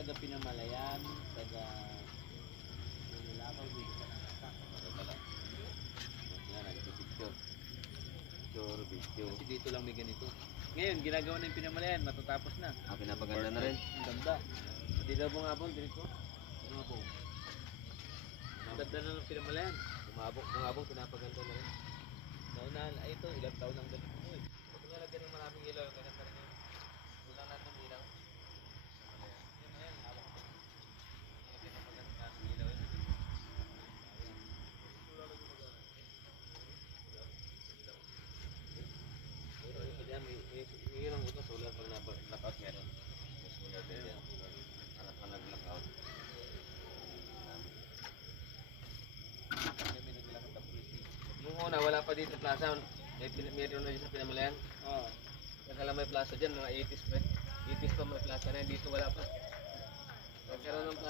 taga Pinamalayan, taga Nilakaw, dito sa Nakasak. Yan, nagpipicture. Picture, video. Kasi dito lang may ganito. Ngayon, ginagawa na yung Pinamalayan, matatapos na. Pinapaganda na rin. Ang ganda. Hindi daw bungabong, dito. Bungabong. Ang ganda na ng Pinamalayan. Bungabong, pinapaganda na rin. Naunahan, ay ito, ilang taon ang ganito mo eh. Pag nalagyan ng maraming ilaw, ganun rin yun. Kulang natin ng ilaw. Yan na yan, hawak ko. Nalagyan ng maraming ilaw yun. Pero ito dyan, may hirang ito, solar pag knockout meron. May solar din yan. Harap ka nag-knockout. Kami naglalakad ng pulis dito. Nung una, wala pa dito plaza. Meron na dito sa Pinamalayan. Oo. Nagkala may plaza dyan, mga 80s pa. 80s pa may plaza na yan. Dito wala pa. Nagkaroon ng plaza.